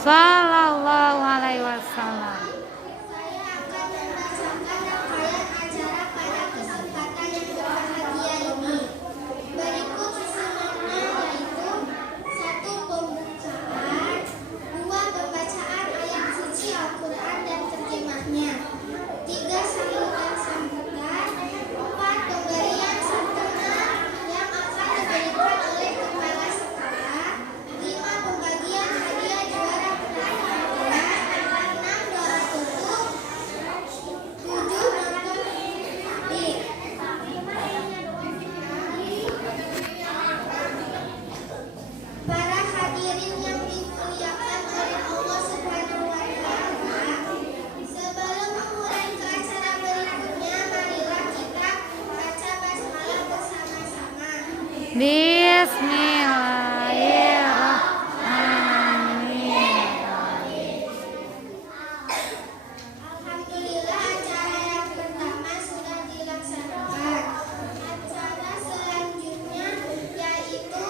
Sallallahu alaihi wasallam. Saya akan membacakan rangkaian acara pada kesempatan yang berbahagia ini. Berikut susunannya yaitu 1. Pembukaan, 2. Pembacaan ayat suci Al-Quran dan terjemahnya, 3. Sambutan sambutan, 4. Pemberian santunan yang akan diberikan oleh kepala sekolah, 5. Pembagian hadiah juara penampilan, 6. Doa tutup, 7. Nonton film. Para hadirin yang dimuliakan oleh Allah Subhanahu wa Ta'ala, sebelum memulai ke acara berikutnya, marilah kita baca basmalah bersama-sama. Bismillahirrahmanirrahim. Alhamdulillah, acara yang pertama sudah dilaksanakan. Acara selanjutnya yaitu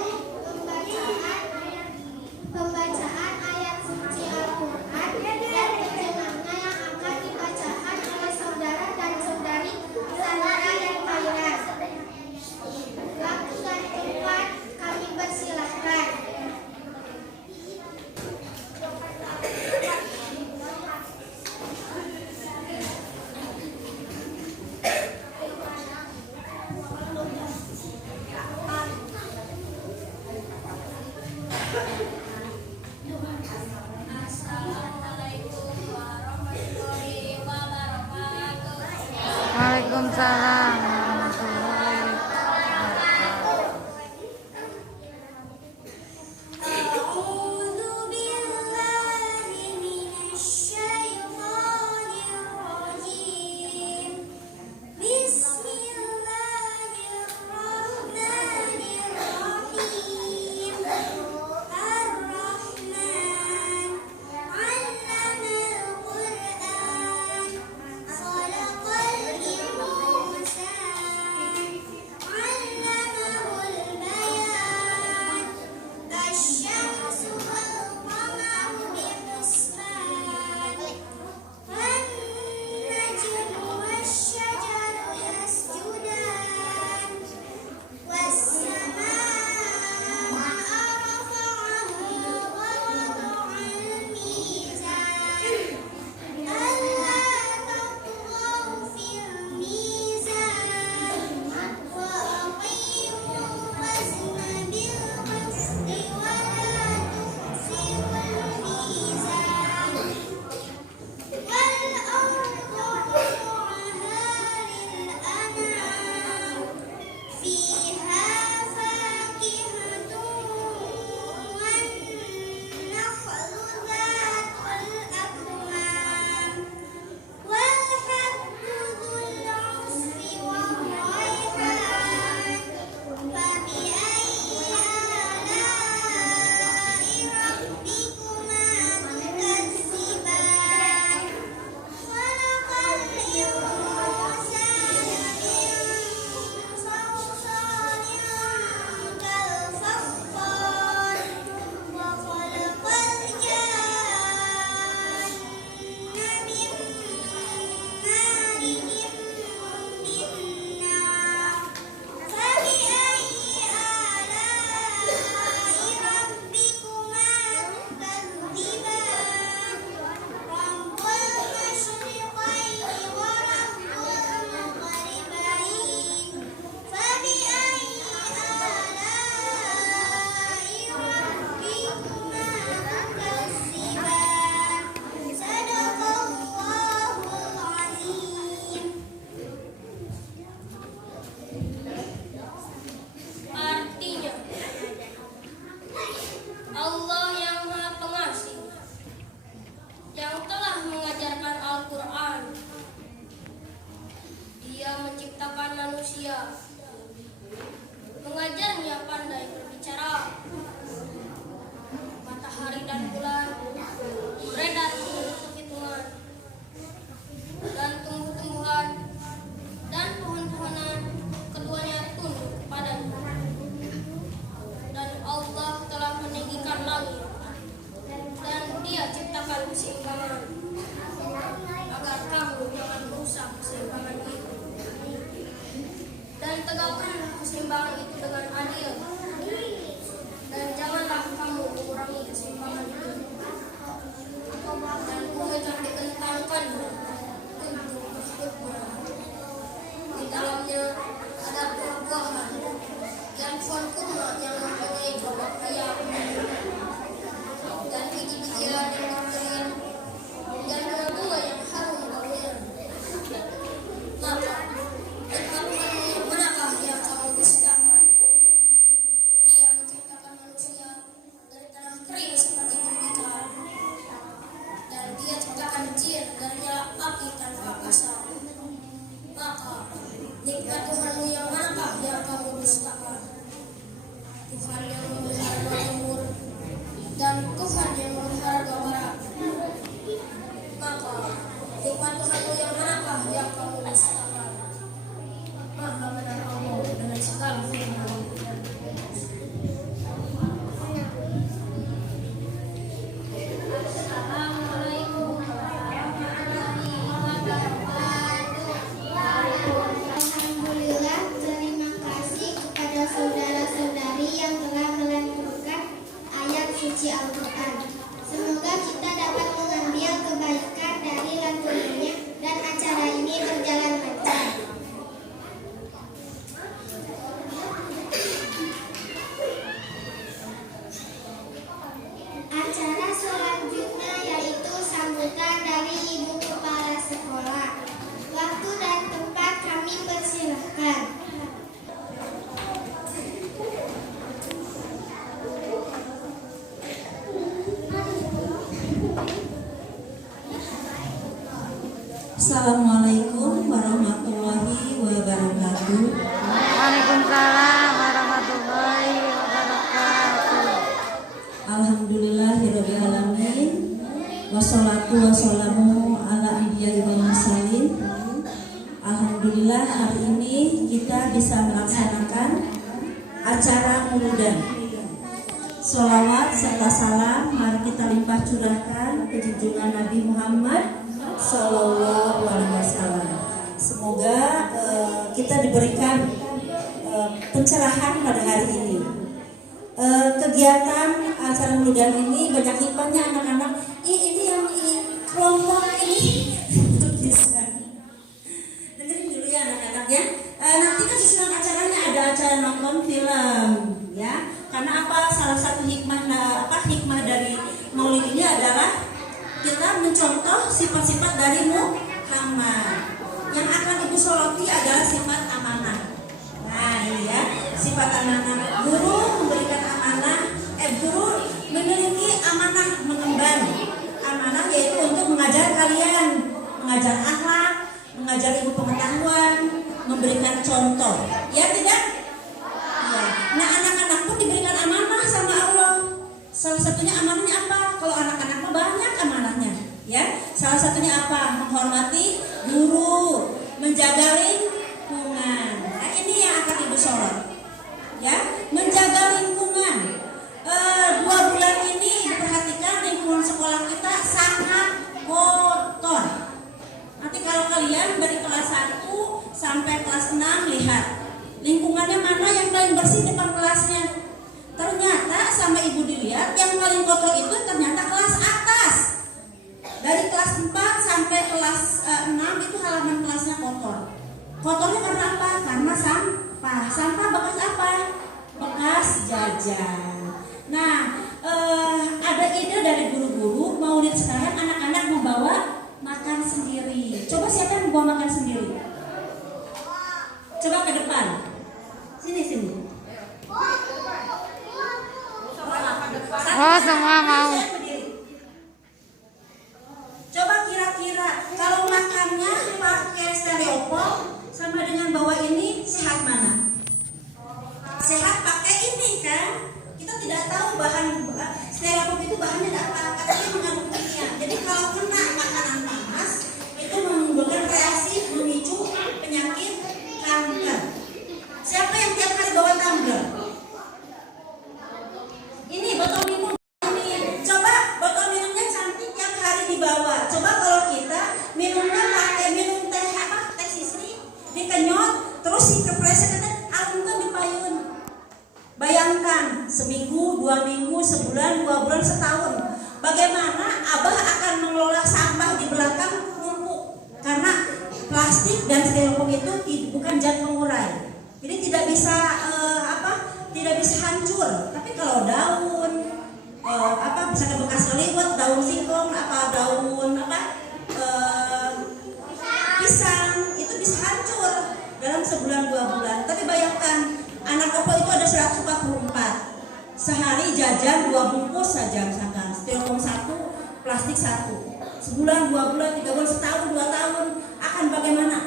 pembacaan ayat suci Al-Quran dan terjemahnya yang akan dibacakan oleh saudara dan saudari Sanara dan Kairas. Waktu dan tempat kami persilahkan. Assalamualaikum warahmatullahi wabarakatuh. Waalaikumsalam warahmatullahi wabarakatuh. A'udzu billahi minasyaitonir rajim. Bismillahirrahmanirrahim. Ar-Rahman suci Al-Quran. Semoga kita dapat mengambil kebaikan dari lantunannya dan acara ini berjalan lancar. Acara selanjutnya yaitu sambutan dari Ibu Kepala Sekolah. Waktu dan tempat kami persilahkan. Assalamualaikum warahmatullahi wabarakatuh. Waalaikumsalam warahmatullahi wabarakatuh. Alhamdulillahirabbil alamin. Wassalatu wassalamu ala anbiya'i wal mursalin. Alhamdulillah hari ini kita bisa melaksanakan acara muludan. Sholawat serta salam mari kita limpah curahkan ke junjungan Nabi Muhammad Sallallahu Alaihi Wasallam. Semoga kita diberikan pencerahan pada hari ini. Kegiatan acara muludan ini banyak hikmahnya anak-anak. Ini yang kelompok ini bisa dengerin dulu ya anak-anak ya. Nanti kan susunan acaranya ada acara nonton film ya. Karena apa? Salah satu hikmah dari Maulid ini adalah kita mencontoh sifat-sifat dari Muhammad. Yang akan Ibu soroti adalah sifat amanah. Nah ini ya, sifat amanah. Guru memberikan amanah, guru memiliki amanah mengemban. Amanah yaitu untuk mengajar kalian, mengajar akhlak, mengajar ilmu pengetahuan, memberikan contoh. Ya tidak? Ya. Nah anak-anak pun diberikan amanah sama Allah. Salah satunya amanahnya apa? Kalau anak-anak mah banyak amanahnya, ya. Salah satunya apa? Menghormati guru, menjaga lingkungan. Nah ini yang akan Ibu sorot, ya. Menjaga lingkungan. 2 bulan ini diperhatikan lingkungan sekolah kita sangat kotor. Nanti kalau kalian dari kelas 1 sampai kelas 6 lihat lingkungannya mana yang paling bersih depan kelasnya. Ternyata sama Ibu dilihat yang paling kotor itu ternyata kelas atas. Dari kelas 4 sampai kelas 6 itu halaman kelasnya kotor. Kotornya karena apa? Karena sampah. Sampah bekas apa? Bekas jajan. Nah, ada ide dari guru-guru Maulid sekarang anak-anak membawa makan sendiri. Coba siapa yang membawa makan sendiri? Coba ke depan. Sini. Oh, semua mau. Coba kira-kira kalau makannya pakai stereofoam sama dengan bawa ini sehat mana? Sehat pakai ini kan? Kita tidak tahu bahan stereofoam itu bahannya apa? Katanya mengandung kimia. Jadi kalau kena makanan panas itu menimbulkan reaksi memicu penyakit kanker. Siapa yang tiap hari bawa tumbler? Ini botol minum ini. Coba botol minumnya cantik yang hari dibawa. Coba kalau kita minumnya pakai minum teh apa? Teh sisri dikenyot terus si kepleset alun kan dipayun. Bayangkan seminggu, 2 minggu, sebulan, 2 bulan, setahun. Bagaimana Abah akan mengelola sampah di belakang numpuk? Karena plastik dan styrofoam itu bukan zat pengurai. Jadi tidak bisa tidak bisa hancur. Tapi kalau daun misalkan bekas keliwat, daun singkong, daun pisang itu bisa hancur dalam sebulan 2 bulan. Tapi bayangkan anak Opo itu ada 144. Sehari jajan 2 bungkus saja misalkan. Styrofoam 1, plastik 1. Sebulan, 2 bulan, 3 bulan, setahun, 2 tahun akan bagaimana?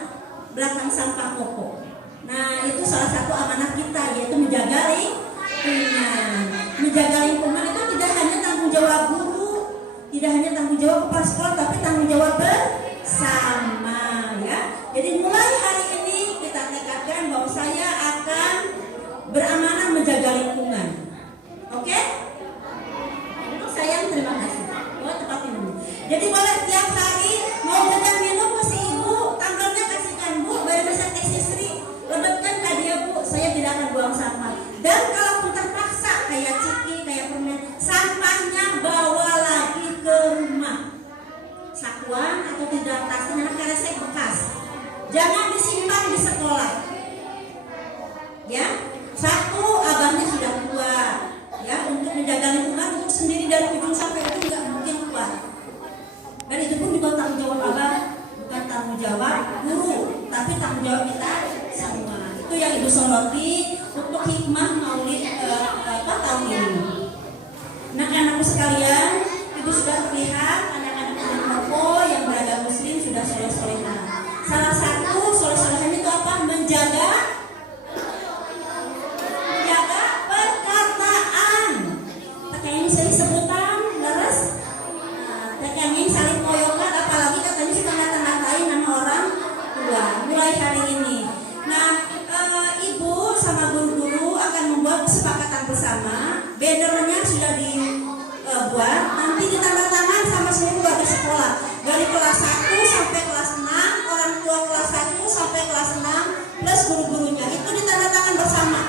Belakang sampah popok. Nah itu salah satu amanah kita yaitu menjaga lingkungan. Menjaga lingkungan itu tidak hanya tanggung jawab guru, tidak hanya tanggung jawab kepala sekolah, tapi tanggung jawab bersama ya. Jadi mulai hari ini kita tekadkan bahwa saya akan beramanah menjaga lingkungan. Oke? Sayang terima kasih. Buat tempat minum. Jadi boleh tiap hari mau jajan minum mesti Ibu tanggalnya kasihkan Bu, bayar bisa teh sisri. Lebetkan ke dia Bu, saya tidak akan buang sampah. Dan kalaupun terpaksa kayak ciki, kayak permen, sampahnya jangan disimpan di sekolah. Ya, satu abahnya sudah tua, ya, untuk menjaga lingkungan untuk sendiri dari ujung sampai ujung nggak mungkin kuat. Dan itu pun juga tanggung jawab abah, bukan tanggung jawab guru, tapi tanggung jawab kita semua. Itu yang ibu soroti untuk hikmah maulid tahun ini. Anak-anakku sekalian, ibu sudah terlihat anak-anak Mopo yang beragama Muslim sudah soleh-solehah. Salah satu soleh-solehnya itu apa? Menjaga perkataan. Pakaian sering sebutan, leres. Pakaian saling koyokan, apalagi katanya suka ngata-ngatain nama orang tua. Mulai hari ini. Nah, ibu sama guru-guru akan membuat kesepakatan bersama. Bannernya sudah dibuat, nanti ditandatangan sama seluruh warga sekolah dari kelas 1 sampai kelas 6, orang tua kelas 1 sampai kelas 6 plus guru-gurunya. Itu ditandatangan bersama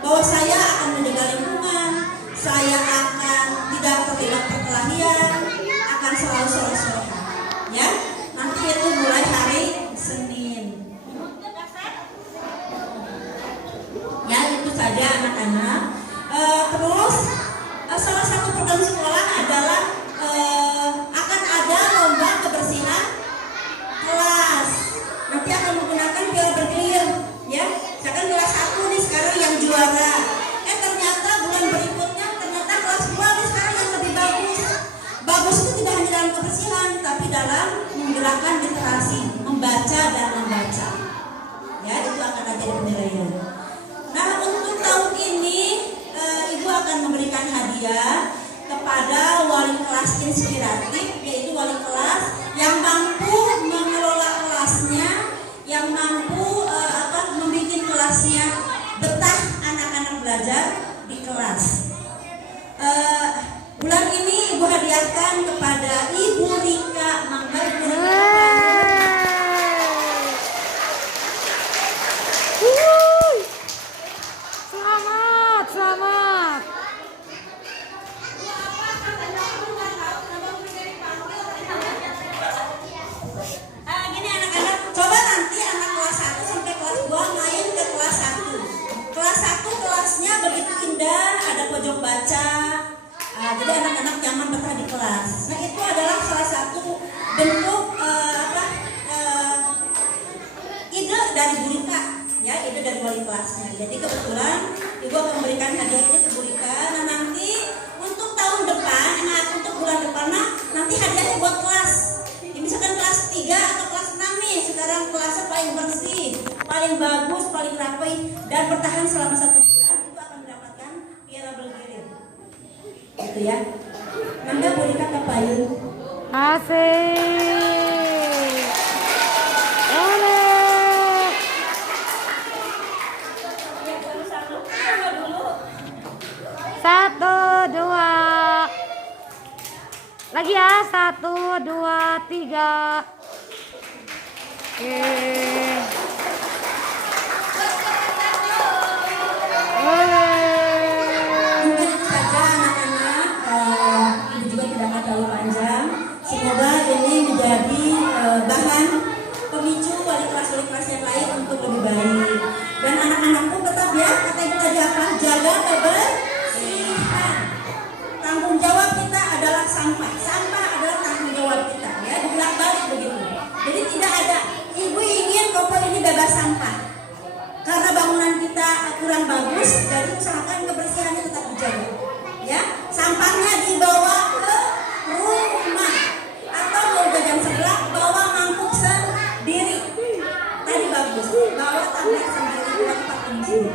bahwa saya akan menjaga lingkungan, saya akan tidak terlibat perkelahian, akan selalu soleh-soleh. Ya, nanti itu mulai hari Senin. Ya, itu saja anak-anak. Terus salah satu program sekolah adalah akan ada lomba kebersihan kelas. Nanti akan menggunakan piala bergilir, ya. Misalkan kelas 1 nih sekarang yang juara. Ternyata bulan berikutnya ternyata kelas 2 nih sekarang yang lebih bagus. Bagus itu tidak hanya dalam kebersihan, tapi dalam menggerakkan literasi, membaca dan membaca. Ya, itu akan ada di penilaian. Nah, untuk tahun ini ibu akan memberikan hadiah kepada wali kelas inspiratif, yaitu wali kelas yang mampu mengelola kelasnya, yang mampu membuat kelasnya betah anak-anak belajar di kelas. Bulan ini ibu hadiahkan kepada Ibu Rika Mangga. Selamat. Gini anak-anak, coba nanti anak kelas 1 sampai kelas 2 main ke kelas 1. Kelas 1 kelasnya begitu indah, ada pojok baca. Jadi anak-anak nyaman betah di kelas. Nah, itu adalah salah satu bentuk ide dari Bu Rika, ya, ide dari wali kelasnya. Jadi kebetulan ibu akan memberikan hadiah ini ke Bu Rika. Nah, nanti untuk tahun depan, untuk bulan depan, nanti hadiahnya buat kelas. Ya, misalkan kelas 3 atau kelas 6 nih, sekarang kelasnya paling bersih, paling bagus, paling rapi, dan bertahan selama 1 bulan, itu akan mendapatkan piala bergilir. Gitu ya. Mangga Bu Rika ke payung. Asik. Oleh. Satu, dua. Lagi ya, 1, 2, 3. Oke. Mungkin itu saja anak-anak. Ibu juga tidak akan terlalu panjang. Semoga ini menjadi bahan pemicu wali kelas yang lain untuk lebih baik. Dan anak-anakku tetap ya, kata ibu tadi apa? Jaga kebersihan. Tanggung jawab kita adalah sampah. Sampah adalah tanggung jawab kita, ya, dibilang balik begitu. Jadi tidak ada ibu ingin Kopo ini bebas sampah. Karena bangunan kita kurang bagus, jadi usahakan kebersihannya tetap dijaga. Ya, sampahnya dibawa ke rumah atau mau jajan sebelah, bawa mangkuk sendiri. Tadi bagus, bawa tambah sendiri, buat pakai sendiri.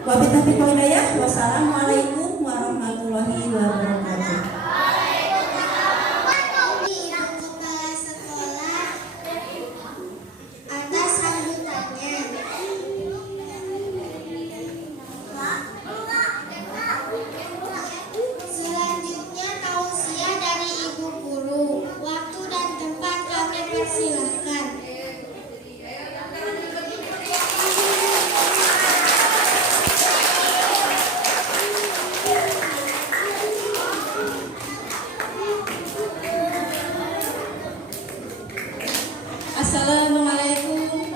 Wabillahi taufiq, wassalamualaikum warahmatullahi wabarakatuh. Ibu kepala sekolah atas sambutannya. Selanjutnya tausiah dari ibu guru. Waktu dan tempat kami persilakan. Assalamualaikum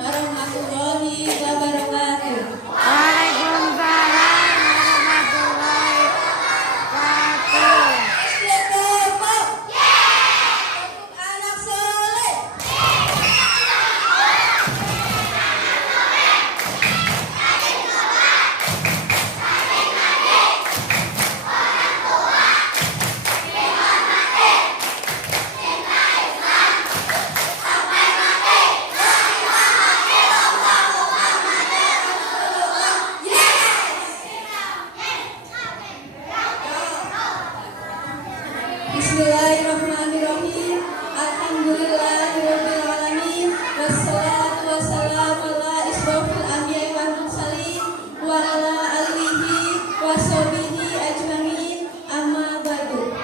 Bismillahirrahmanirrahim. Alhamdulillahirabbil alamin. Wassalatu wassalamu ala asyrofil anbiya'i wal mursalin wa ala alihi wa sahbihi ajmain. Amma ba'du.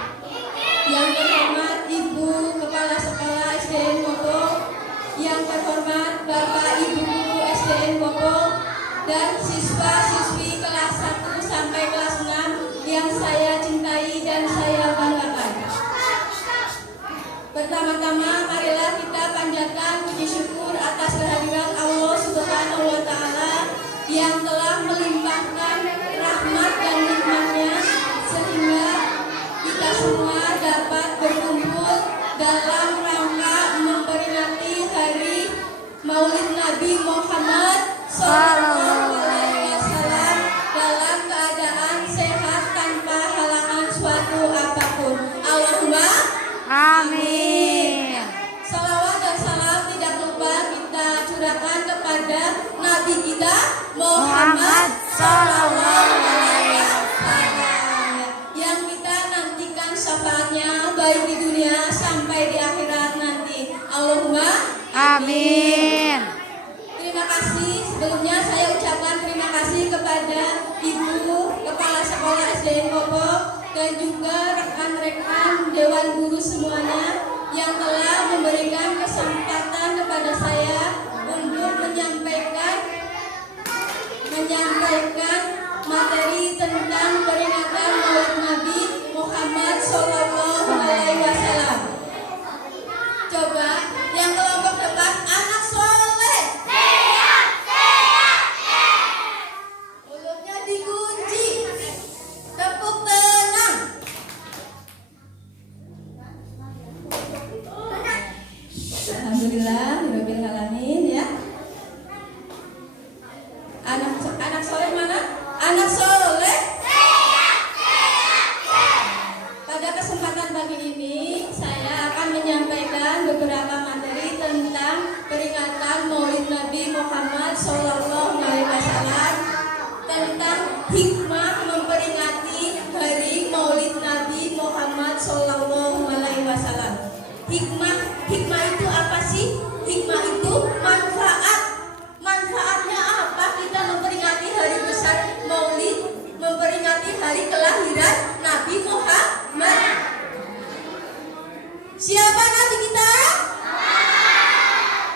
Yang terhormat Ibu Kepala Sekolah SDN Mopo, yang terhormat Bapak Ibu Guru SDN Mopo, dan siswa-siswi kelas 1 sampai kelas 6 yang saya cintai dan saya banggakan. Pertama-tama marilah kita panjatkan puji syukur atas kehadiran Allah Subhanahu wa taala yang telah melimpahkan rahmat dan nikmat-Nya sehingga kita semua dapat berkumpul dalam rangka memperingati hari Maulid Nabi Muhammad Sallallahu Alaihi Wasallam dalam keadaan sehat tanpa halangan suatu apapun. Allahumma Amin. salawat dan salam tidak lupa kita curahkan kepada Nabi kita Muhammad Sallallahu Alaihi Wasallam yang kita nantikan syafaatnya baik di dunia sampai di akhirat nanti. Allahumma Amin. Terima kasih. Sebelumnya saya ucapkan terima kasih kepada Ibu Kepala Sekolah SDN Mopo dan juga rekan-rekan Dewan Guru semuanya yang telah memberikan kesempatan kepada saya untuk menyampaikan materi tentang peringatan Maulid Nabi Muhammad Sallallahu Alaihi Wasallam. Coba yang kelompok depan anak soleh. Mulutnya dikunci. Tepuk tenang. Alhamdulillah, rabbil alamin ya. Anak soleh mana? Anak soleh. Pada kesempatan pagi ini saya akan menyampaikan beberapa materi tentang peringatan Maulid Nabi Muhammad Sallallahu Alaihi Wasallam, tentang hikmah memperingati hari Maulid Nabi Muhammad Sallallahu Alaihi Wasallam. Hikmah itu apa sih? Hikmah itu manfaat. Manfaatnya apa kita memperingati hari besar Maulid, memperingati hari kelahiran Nabi Muhammad? Siapa Nabi kita?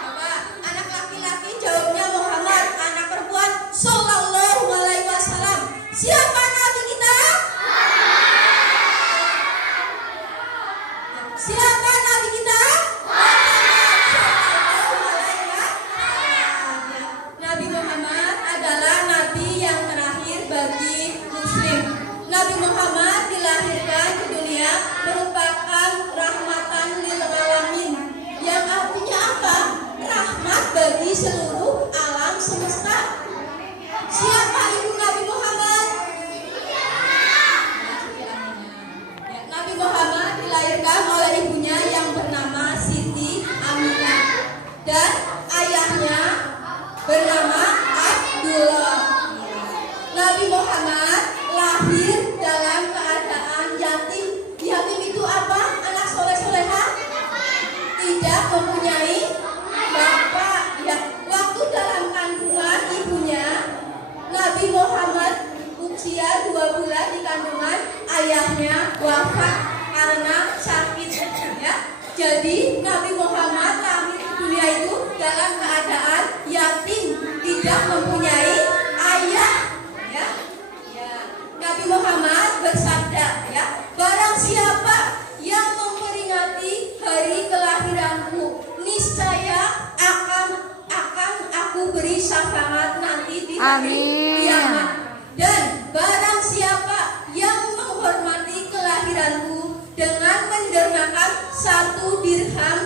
Coba anak laki-laki jawabnya Muhammad, anak perempuan Sallallahu Alaihi Wasallam. Siapa Nabi kita? Siapa Nabi kita? Nabi Muhammad adalah Nabi yang terakhir bagi Muslim. Nabi Muhammad dilahirkan ke dunia merupakan rahmatan lil alamin, yang artinya apa? Rahmat bagi seluruh alam semesta. Siapa ibu Nabi Muhammad? Nabi Muhammad dilahirkan oleh ibunya yang bernama Siti Aminah dan ayahnya bernama Abdullah. Nabi Muhammad lahir dalam keadaan yatim. Yatim itu apa? Anak soleh-soleha tidak mempunyai bapak. Ya, waktu dalam kandungan ibunya, Nabi Muhammad usia 2 bulan di kandungan, ayahnya wafat karena sakit. Ya, jadi Nabi Muhammad lahir di dunia itu dalam keadaan yatim, tidak mempunyai ayah. Ya, Nabi Muhammad bersabda, ya, barang siapa yang memperingati hari kelahiranku, niscaya akan aku beri syafaat nanti di hari kiamat. Dan barang siapa yang menghormati kelahiranku dengan mendermakan 1 dirham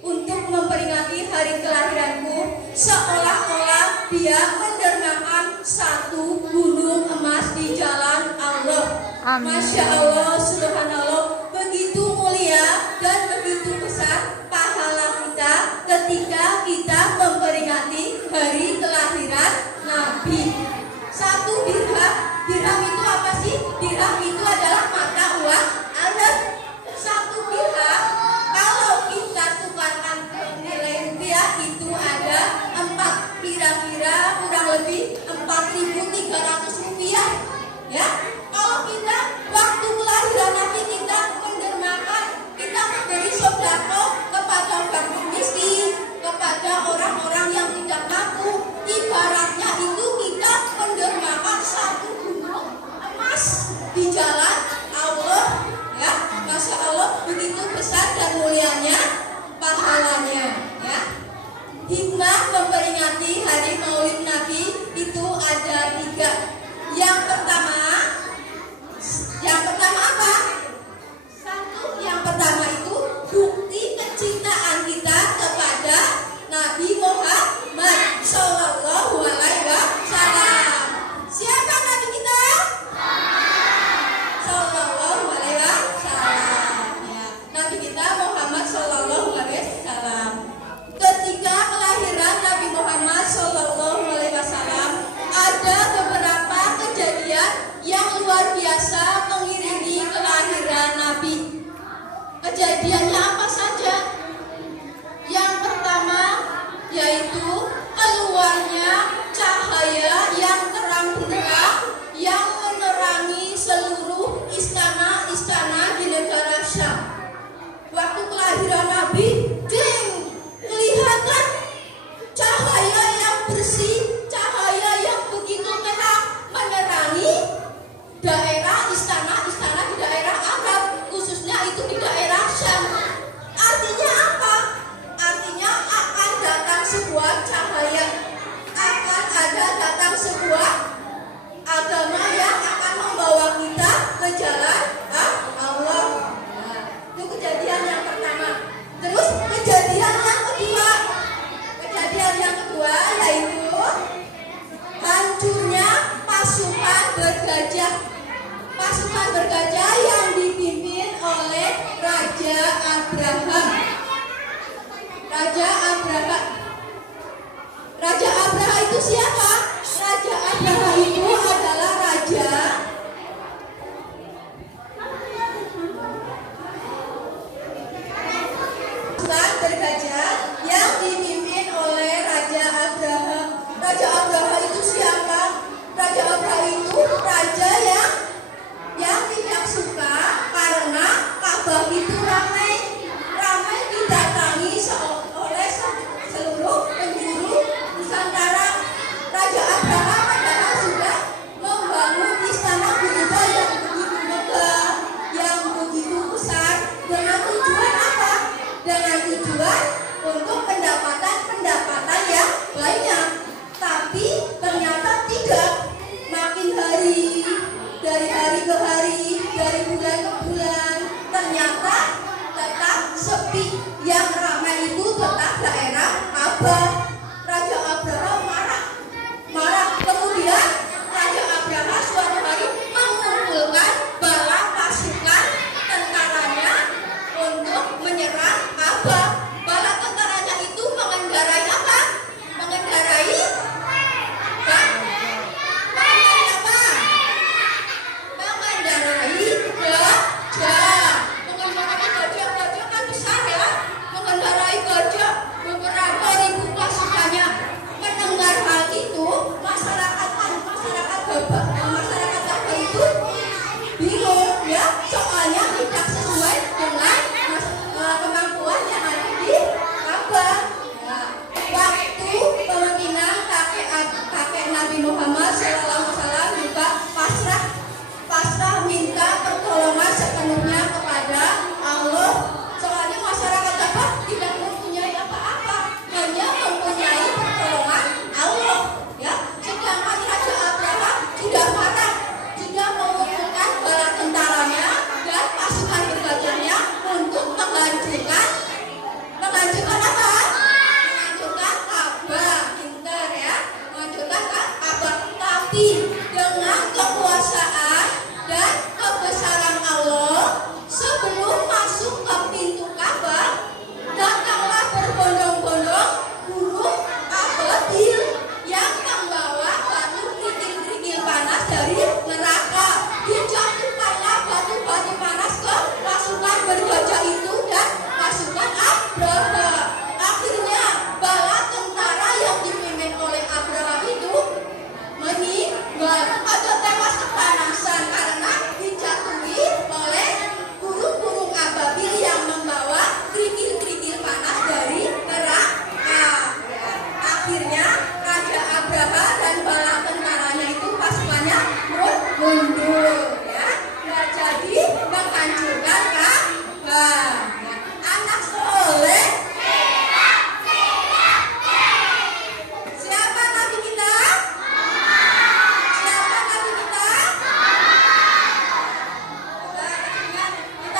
untuk memperingati hari kelahiranku, seolah-olah dia mendermakan 1 gunung emas di jalan Allah. Amin. Masya Allah, subhanallah, begitu mulia dan begitu besar pahala kita ketika kita memperingati hari kelahiran Nabi. 1 dirham. Dirham itu apa sih? Dirham itu adalah mata uang Arab. 1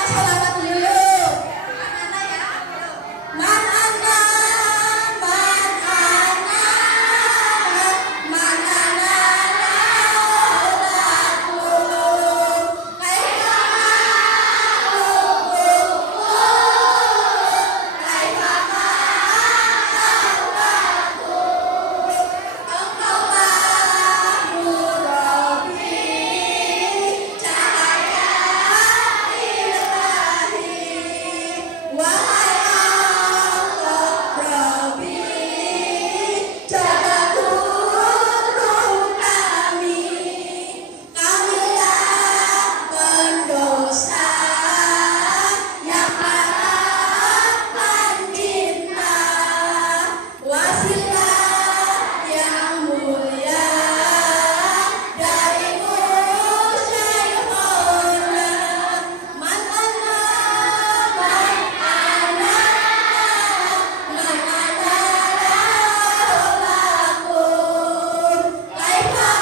Kita sholawat dulu yuk. Mana ya? Man ana, man ana, man ana laku. Kaifa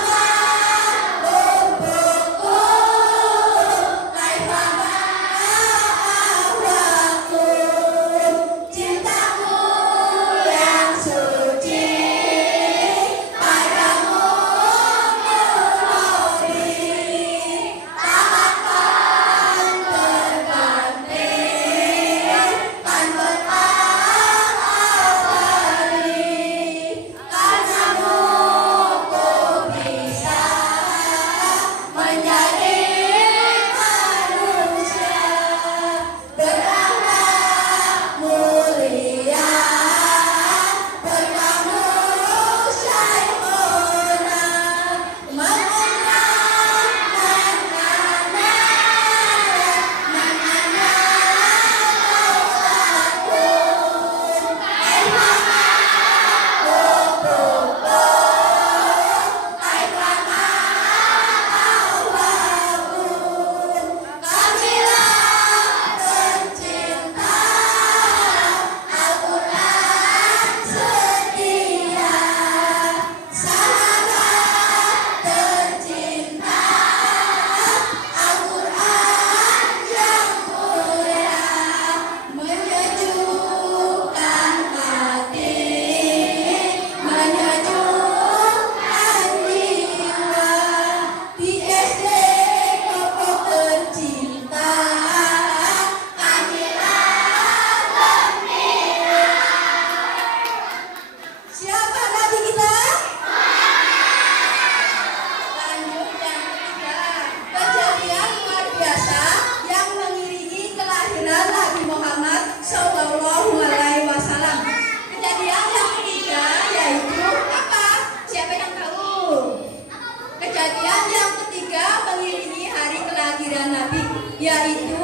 yaitu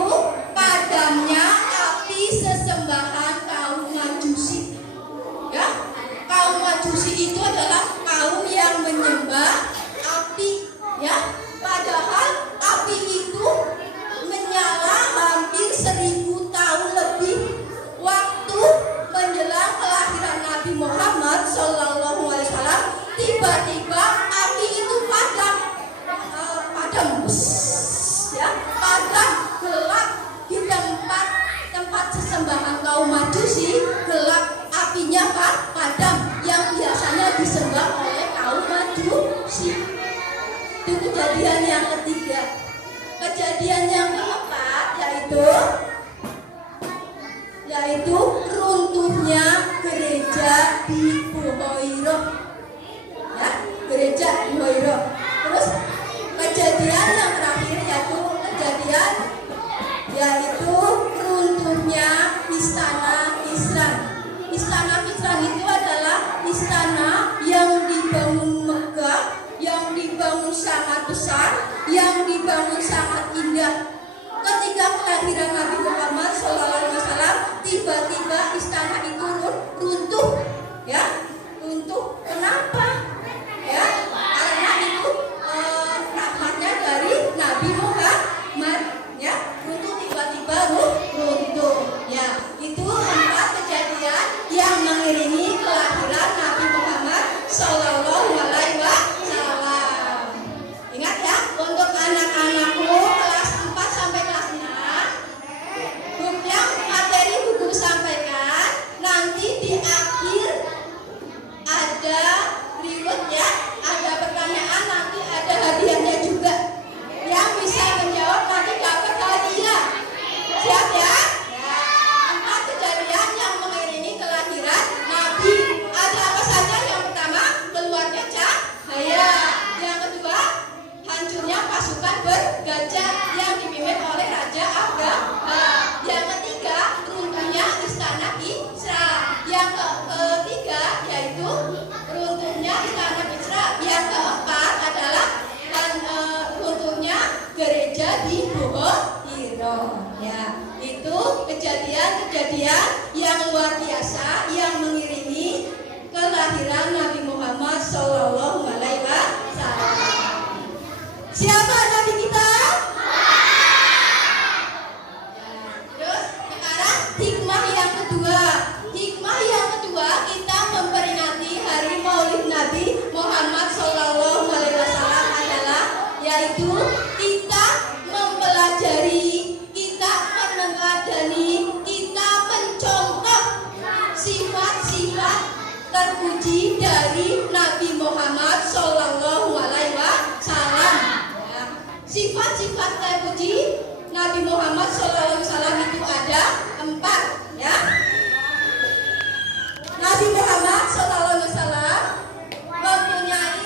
padamnya api sesembahan kaum Majusi. Ya, kaum Majusi itu adalah kaum yang menyembah api. Ya, padahal api itu menyala hampir 1000 tahun lebih. Waktu menjelang kelahiran Nabi Muhammad SAW, tiba-tiba api itu padam, ya, padam, gelap di tempat sesembahan kaum Majusi, gelap, apinya padam, yang biasanya disembah oleh kaum Majusi. Itu kejadian yang ketiga. Kejadian yang keempat yaitu runtuhnya gereja di Buhoirah. Ya, gereja Buhoirah. Terus kejadian yang terakhir yaitu runtuhnya istana Islam. Istana Islam itu adalah istana yang dibangun megah, yang dibangun sangat besar, yang dibangun sangat indah. Ketika kelahiran Nabi Muhammad SAW, tiba-tiba istana itu runtuh. Ya, runtuh. Kenapa? Ya, karena itu rahmatnya dari Nabi Muhammad. Ya, runtuh, tiba-tiba runtuh. Ya, itu 4 kejadian yang mengiringi kelahiran Nabi Muhammad SAW. Ingat ya, untuk anak-anakku kelas 4 sampai kelas 6, Ya, itu kejadian-kejadian yang luar biasa yang mengiringi kelahiran Nabi Muhammad Shallallahu Alaihi Wasallam. Siapa Nabi kita? Terus sekarang hikmah yang kedua. Hikmah yang kedua kita memperingati hari Maulid Nabi Muhammad Shallallahu Alaihi Wasallam adalah yaitu kita mempelajari, kita meneladani, kita mencontoh sifat-sifat terpuji dari Nabi Muhammad Shallallahu Alaihi Wasallam. Sifat-sifat terpuji Nabi Muhammad Shallallahu Alaihi Wasallam itu ada 4, ya. Nabi Muhammad Shallallahu Alaihi Wasallam mempunyai,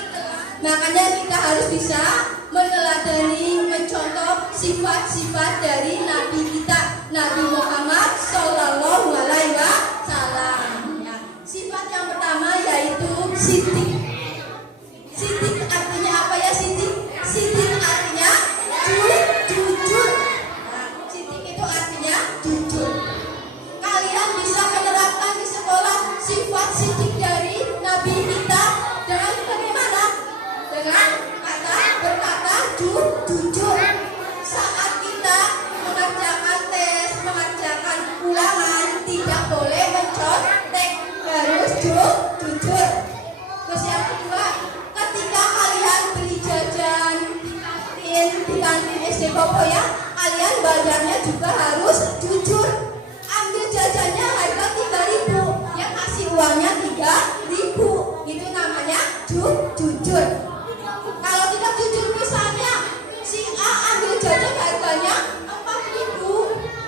makanya kita harus bisa meneladani, mencontoh sifat-sifat dari Nabi kita, Nabi Muhammad Shallallahu Alaihi Wasallam. Ya. Sifat yang pertama yaitu sidik. Sidik artinya apa ya sidik? Sidik artinya jujur. Nah, sidik itu artinya jujur. Kalian bisa menerapkan di sekolah sifat sidik dari Nabi kita dengan bagaimana? Dengan berkata jujur. Saat kita mengerjakan tes, mengerjakan ulangan, tidak boleh mencontek, harus jujur. Terus yang kedua, ketika kalian beli jajan di kantin SD Popo ya, kalian bayarnya juga harus jujur. Ambil jajannya harga 3.000, yang kasih uangnya 3.000, itu namanya jujur. Kalau tidak jujur, misalnya si A ambil jajan harganya 4.000,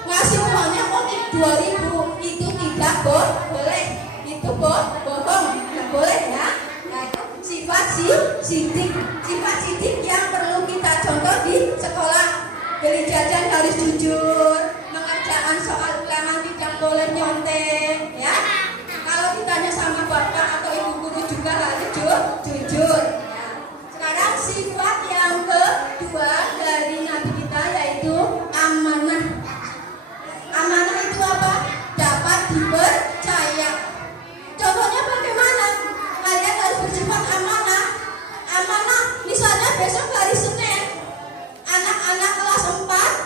ngasih uangnya kok 2.000, itu tidak boleh, itu bohong, tidak boleh ya. Nah, itu sifat sidik yang perlu kita contoh di sekolah. Beli jajan harus jujur, mengerjakan soal ulangan tidak boleh nyontek, ya. Kalau ditanya sama bapak atau ibu guru juga harus jujur. Ya. Sekarang sifat yang kedua dari Nabi kita yaitu amanah. Amanah itu apa? Dapat dipercaya. Contohnya bagaimana? Kalian harus bersifat amanah. Amanah, misalnya besok hari Senin, anak-anak kelas 4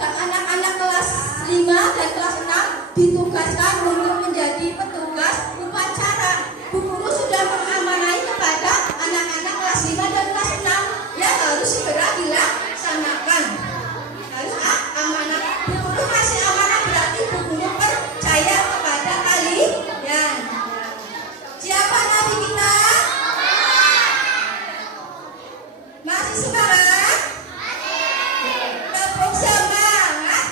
anak-anak kelas 5 dan kelas 6 ditugaskan untuk menjadi petugas upacara. Bu guru sudah mengamanai kepada anak-anak kelas 5 dan kelas 6 yang harus segera dilaksanakan. Harus amanah. Bu guru kasih amanah berarti bu guru percaya kepada kalian. Siapa Nabi kita? Masih semangat? Tepuk semangat.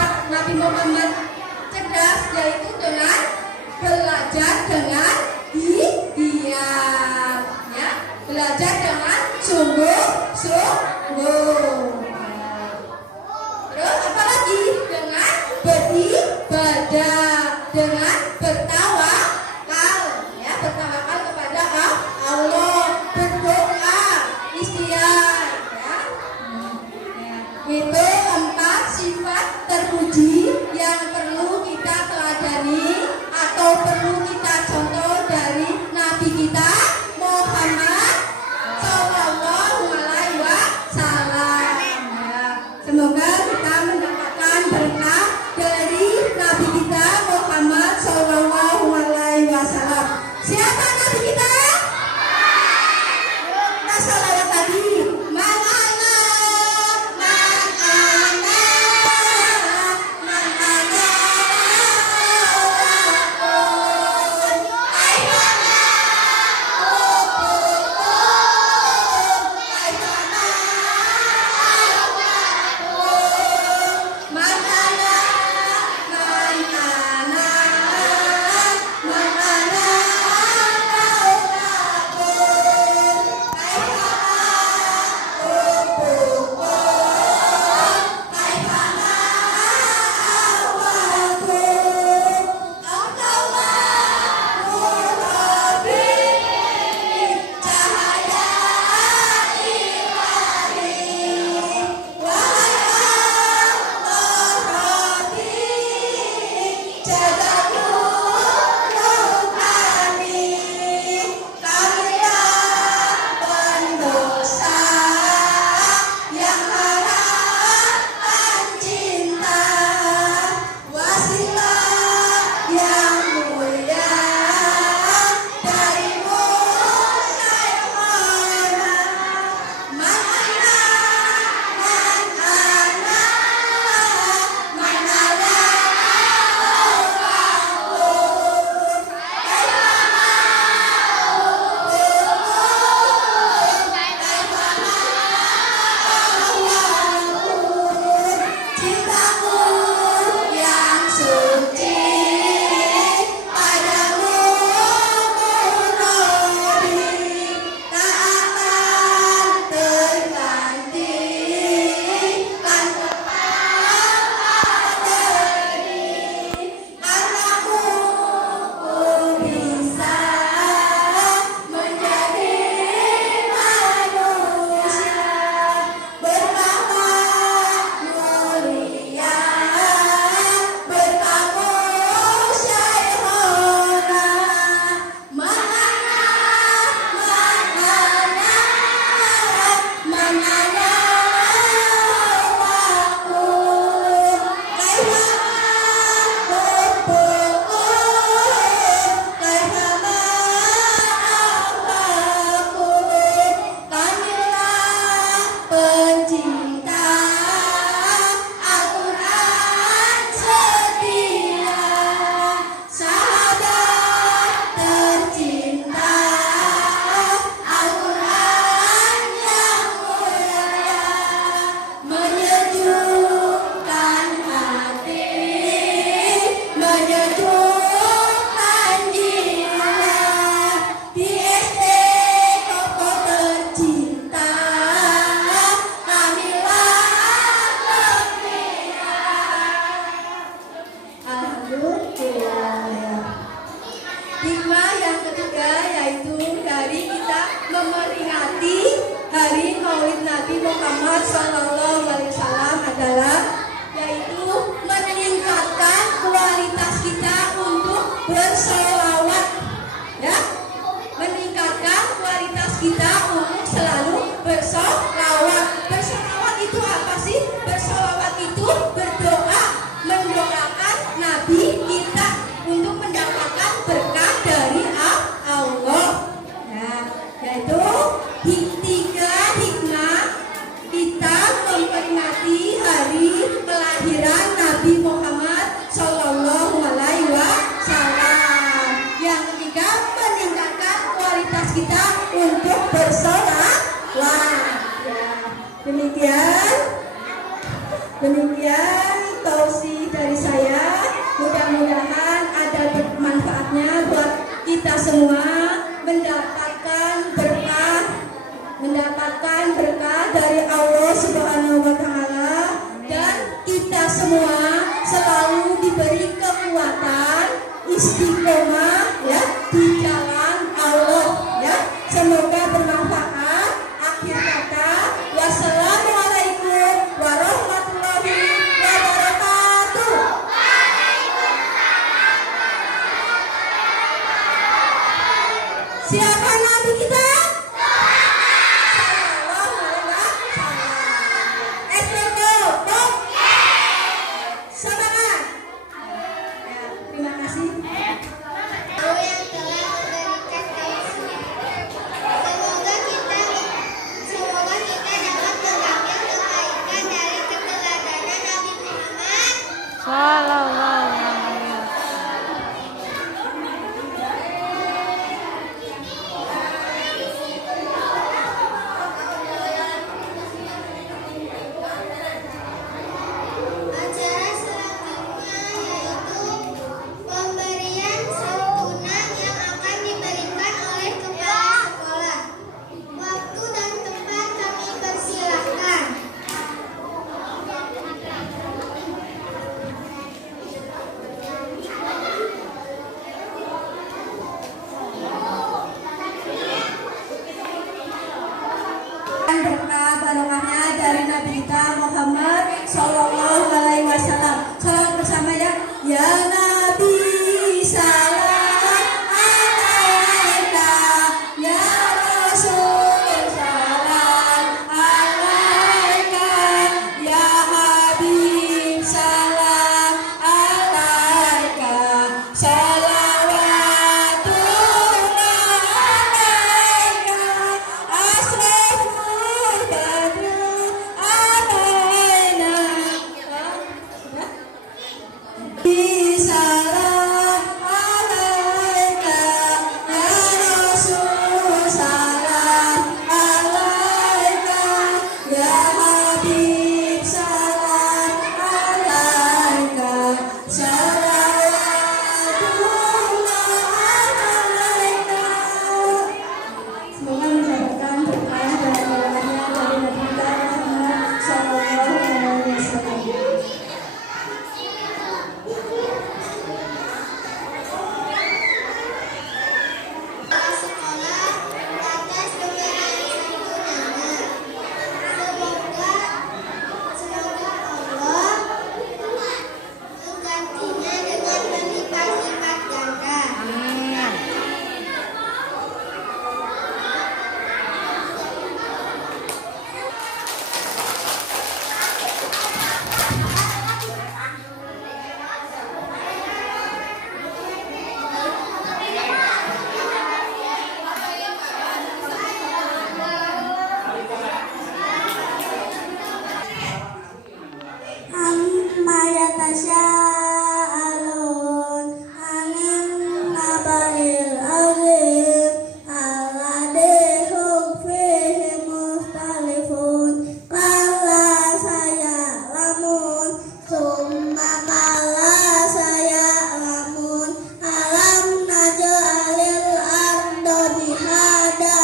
sahabat Nabi Muhammad cerdas, yaitu dengan belajar dengan diam, ya, belajar dengan sungguh-sungguh. Terus apalagi dengan beribadah, dengan bertawakal, ya, bertawakal kepada Allah, berdoa, ikhtiar, ya. Itu 4 sifat terpuji yang perlu kita teladani atau perlu kita contoh dari Nabi kita Muhammad Sallallahu Alaihi Wasallam. Ya. Semoga kita mendapatkan berkah dari Nabi kita Muhammad Sallallahu Alaihi Wasallam. Siapa Nabi kita? Masalah tadi. Hikmah yang ketiga yaitu dari kita memperingati Hari Maulid Nabi Muhammad SAW adalah yaitu meningkatkan kualitas kita untuk bersolawat, ya, meningkatkan kualitas kita untuk selalu bersolawat. Bersolawat itu apa sih? Bersolawat itu berdoa, mendoakan Nabi kita untuk mendapatkan berkah dari Allah. Nah, yaitu tiga hikmah kita memperingati Hari semua mendapatkan berkah dari Allah Subhanahu wa taala, dan kita semua selalu diberi kekuatan istiqomah ya di jalan Allah ya. Semoga bermanfaat. Akhir kata, wassalamualaikum warahmatullahi wabarakatuh. Siapa nabi kita? Terima kasih. Allah yang telah memberikan tausiah. Semoga kita dapat mengambil kebaikan dari keteladanan Nabi Muhammad. Sallallahu alaihi wasallam. Acara selanjutnya yaitu pemberian santunan yang akan diberikan oleh kepala sekolah. Waktu dan tempat kami persilahkan. Berkah barokahnya dari Nabi kita Muhammad Sallallahu Alaihi Wasallam. Salam bersama ya. Ya Nabi salam alaika, ya Rasul salam alaika, ya Habib salam alaika, salawatullah alaika, asraful badru alaina. Salam alaika, ya Rasul salam alaika, ya Habib salam alaika, salawatullah alaika. Semoga mendapatkan berkah dan barokahnya dari Nabi kita Muhammad Sallallahu Alaihi Wasallam. Kepala sekolah atas pemberian santunannya. Semoga Allah menggantinya dengan berlipat-lipat ganda. Amin. Amma yatasa'alun anin naba'il azim alladhi hum fihi mukhtalifun kalla saya'lamun summa kalla saya'lamun alam naj'alil arda mihada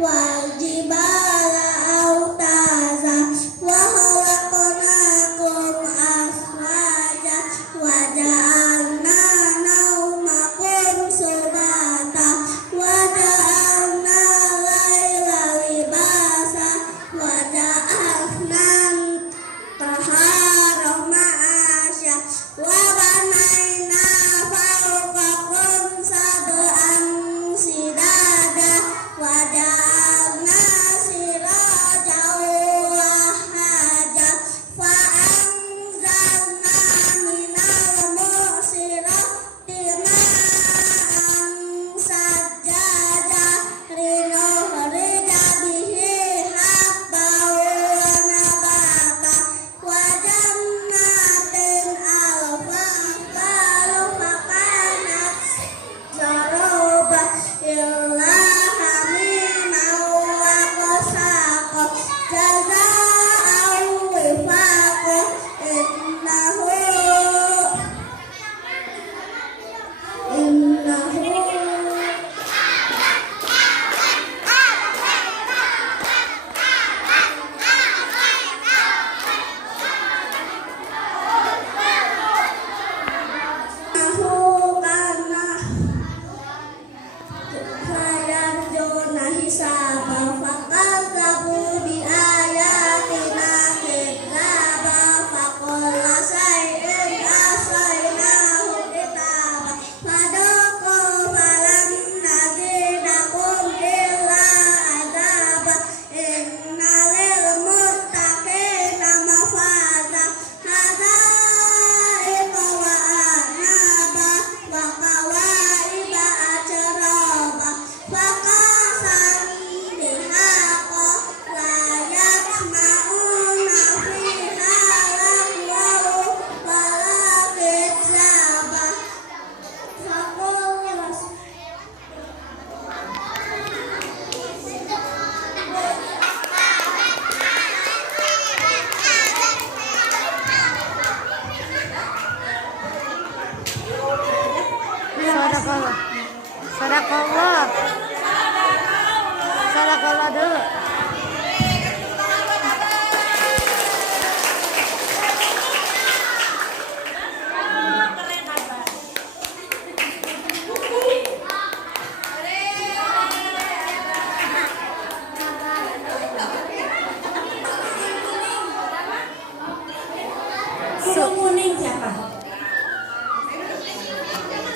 wal jibala autaza wa khalaqnakum aswaja wa ja'alna naumakum subata wa ja'alna laila libasa wa ja'alna tahara ma'asya wa Sadakallah. Sadakallah. Sadakallah dulu. Kuda kuning siapa?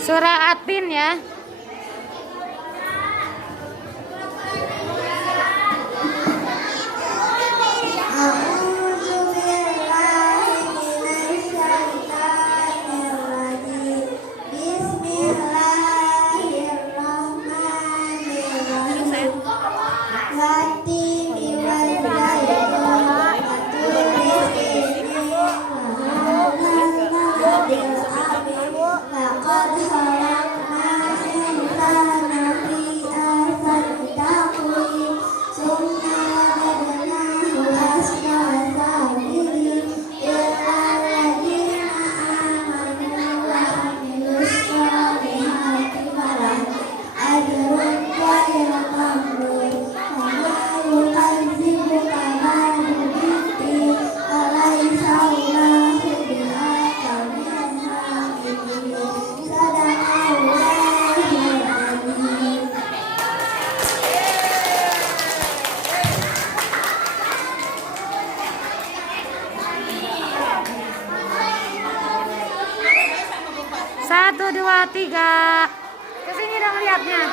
Surah Atin ya. Satu, dua, tiga. Kesini dong lihatnya.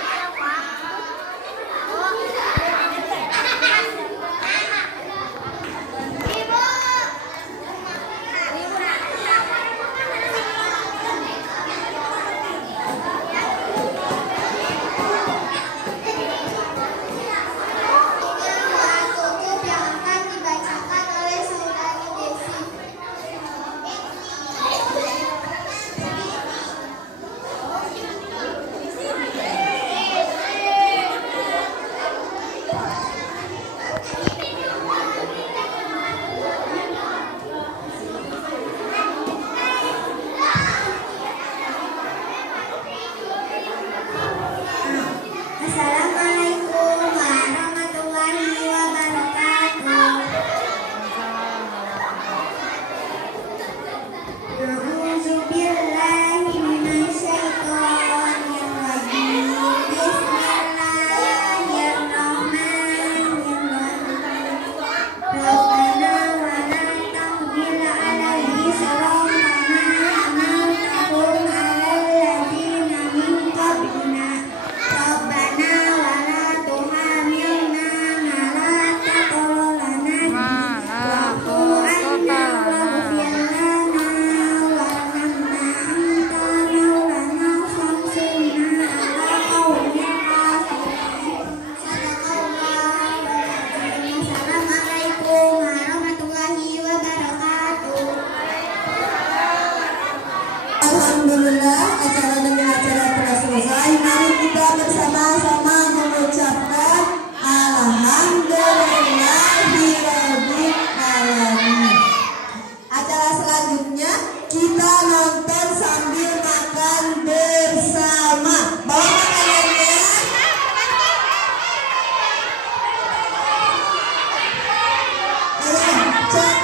Tutup yang akan dibacakan oleh Saudari Desi. Assalamualaikum warahmatullahi wabarakatuh. A'udzubillahi minasyaitonirrajim. Bismillahirrahmanirrahim. Rabbana wa la tahmil 'alaihi isran kama hamaltahu 'alal ladzina min qablina. Rabbana wa la tuhamilna ma la taqulu lana wa'fu 'anna waghfir lana warhamna anta maulana fansurna 'ala qaumil kafirin. Assalamualaikum warahmatullahi wabarakatuh. Alhamdulillah, acara demi acara telah selesai. Mari kita bersama-sama mengucapkan Alhamdulillahirabbil alamin. Acara selanjutnya kita nonton sambil makan bersama. Bawa makanannya. Ayo, cek.